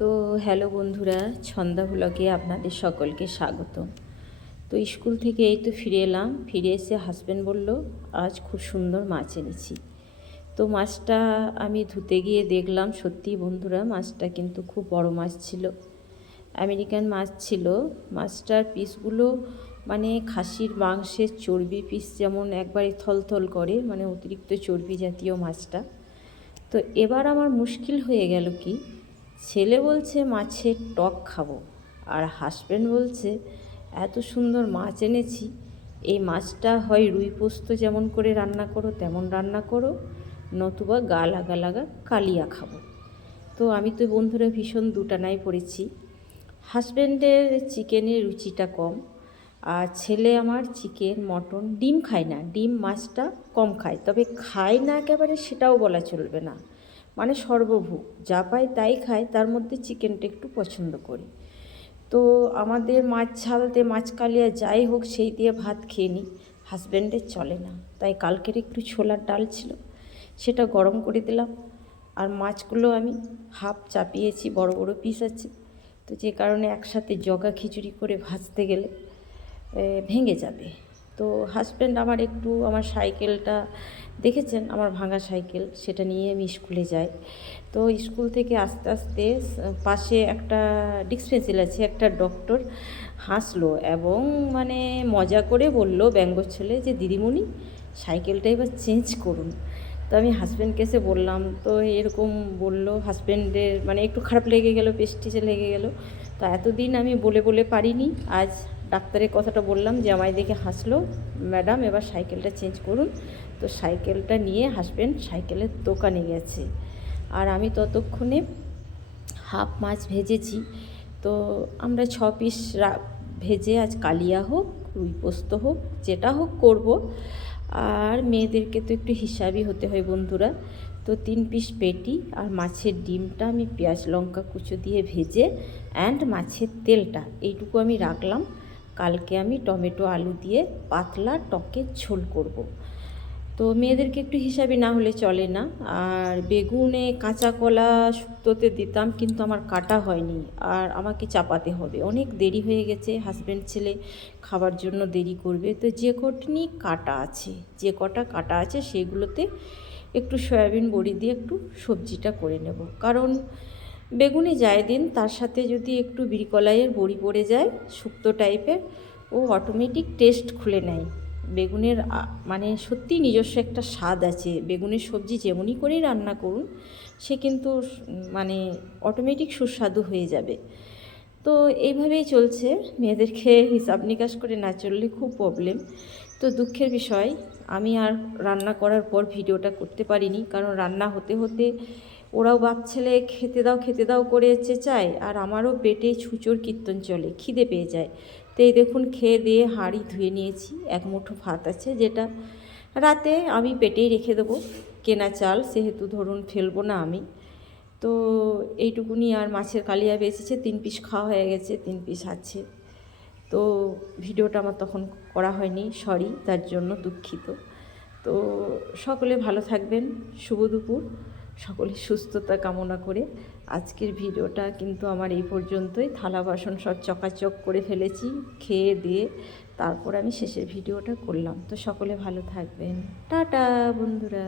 তো হ্যালো বন্ধুরা, ছন্দা ভ্লগে আপনাদের সকলকে স্বাগত। তো স্কুল থেকে এই তো ফিরে এলাম। ফিরে এসে হাজব্যান্ড বলল আজ খুব সুন্দর মাছ এনেছি। তো মাছটা আমি ধুতে গিয়ে দেখলাম, সত্যি বন্ধুরা মাছটা কিন্তু খুব বড় মাছ ছিল, আমেরিকান মাছ ছিল। মাছটার পিসগুলো মানে খাসির মাংসের চর্বি পিস যেমন একবারে থলথল করে, মানে অতিরিক্ত চর্বি জাতীয় মাছটা। তো এবার আমার মুশকিল হয়ে গেল কি, ছেলে বলছে মাছের টক খাবো, আর হাজব্যান্ড বলছে এত সুন্দর মাছ এনেছি, এই মাছটা হয় রুই পোস্ত যেমন করে রান্না করো তেমন রান্না করো, নতুবা গা লাগা লাগা কালিয়া খাবো। তো আমি তো বন্ধুরা ভীষণ দুটানায় পড়েছি। হাজব্যান্ডের চিকেনের রুচিটা কম, আর ছেলে আমার চিকেন মটন ডিম খায় না, ডিম মাছটা কম খায়, তবে খায় না একেবারে সেটাও বলা চলবে না, মানে সর্বভুক যা পায় তাই খায়, তার মধ্যে চিকেনটা একটু পছন্দ করি। তো আমাদের মাছ ঝালতে মাছ কালিয়া যাই হোক সেই দিয়ে ভাত খেয়ে নিই, হাজব্যান্ডের চলে না। তাই কালকের একটু ছোলার ডাল ছিল, সেটা গরম করে দিলাম, আর মাছগুলো আমি হাফ চাপিয়েছি, বড় বড় পিস আছে, তো যে কারণে একসাথে জগা খিচুড়ি করে ভাজতে গেলে ভেঙে যাবে। তো হাজব্যান্ড আমার একটু, আমার সাইকেলটা দেখেছেন আমার ভাঙা সাইকেল, সেটা নিয়ে আমি স্কুলে যাই। তো স্কুল থেকে আস্তে আস্তে পাশে একটা ডিসপেন্সারি আছে, একটা ডক্টর হাসলো এবং মানে মজা করে বলল ব্যঙ্গচ্ছলে যে দিদিমণি সাইকেলটা এবার চেঞ্জ করুন। তো আমি হাজব্যান্ডকে এসে বললাম, তো এরকম বলল, হাজব্যান্ডের মানে একটু খারাপ লেগে গেল, পেস্টিজে লেগে গেল। তো এতদিন আমি বলে বলে পারিনি, আজ ডাক্তারের কথাটা বললাম যে আমায় দেখে হাসলো, ম্যাডাম এবার সাইকেলটা চেঞ্জ করুন। তো সাইকেলটা নিয়ে হাজব্যান্ড সাইকেলের দোকানে গেছে, আর আমি ততক্ষণে হাফ মাছ ভেজেছি। তো আমরা 6 পিস ভেজে আজ কালিয়া হোক রুই পোস্ত হোক যেটা হোক করব। আর মেয়েদেরকে তো একটু হিসাবই হতে হয় বন্ধুরা। তো 3 পিস পেটি আর মাছের ডিমটা আমি পেঁয়াজ লঙ্কা কুচো দিয়ে ভেজে অ্যান্ড মাছের তেলটা এইটুকু আমি রাখলাম, কালকে আমি টমেটো আলু দিয়ে পাতলা টকের ঝোল করব। তো মেয়েদেরকে একটু হিসাবে না হলে চলে না। আর বেগুনে কাঁচা কলা শুক্তোতে দিতাম, কিন্তু আমার কাটা হয়নি, আর আমাকে চাপাতে হবে, অনেক দেরি হয়ে গেছে, হাজব্যান্ড ছেলে খাবার জন্য দেরি করবে। তো যে কটনি কাটা আছে, যে কটা কাটা আছে সেগুলোতে একটু সয়াবিন বড়ি দিয়ে একটু সবজিটা করে নেব, কারণ বেগুনে যায় দিন, তার সাথে যদি একটু বিরিকলাইয়ের বড়ি পড়ে যায় শুক্তো টাইপের, ও অটোমেটিক টেস্ট খুলে নেয়। বেগুনের মানে সত্যি নিজস্ব একটা স্বাদ আছে, বেগুনের সবজি যেমনই করেই রান্না করুন সে কিন্তু মানে অটোমেটিক সুস্বাদু হয়ে যাবে। তো এইভাবেই চলছে, মেয়েদেরকে হিসাব নিকাশ করে না চললে খুব প্রবলেম। তো দুঃখের বিষয়, আমি আর রান্না করার পর ভিডিওটা করতে পারিনি, কারণ রান্না হতে হতে ওরাও বাপ ছেলে খেতে দাও করে চেঁচায়, আর আমারও পেটে ছুঁচোর কীর্তন চলে, খিদে পেয়ে যায়। তো এই দেখুন খেয়ে দিয়ে হাঁড়ি ধুয়ে নিয়েছি, এক মুঠো ভাত আছে যেটা রাতে আমি পেটেই রেখে দেবো, কেনা চাল সেহেতু ধরুন ফেলবো না আমি। তো এইটুকুনি, আর মাছের কালিয়া বেঁচেছে 3 পিস খাওয়া হয়ে গেছে, 3 পিস আছে। তো ভিডিওটা আমার তখন করা হয়নি, সরি, তার জন্য দুঃখিত। তো সকলে ভালো থাকবেন, শুভ দুপুর, সকলের সুস্থতা কামনা করে আজকের ভিডিওটা কিন্তু আমার এই পর্যন্তই। থালা বাসন সব চকাচক করে ফেলেছি খেয়ে দিয়ে, তারপর আমি শেষের ভিডিওটা করলাম। তো সকলে ভালো থাকবেন, টাটা বন্ধুরা।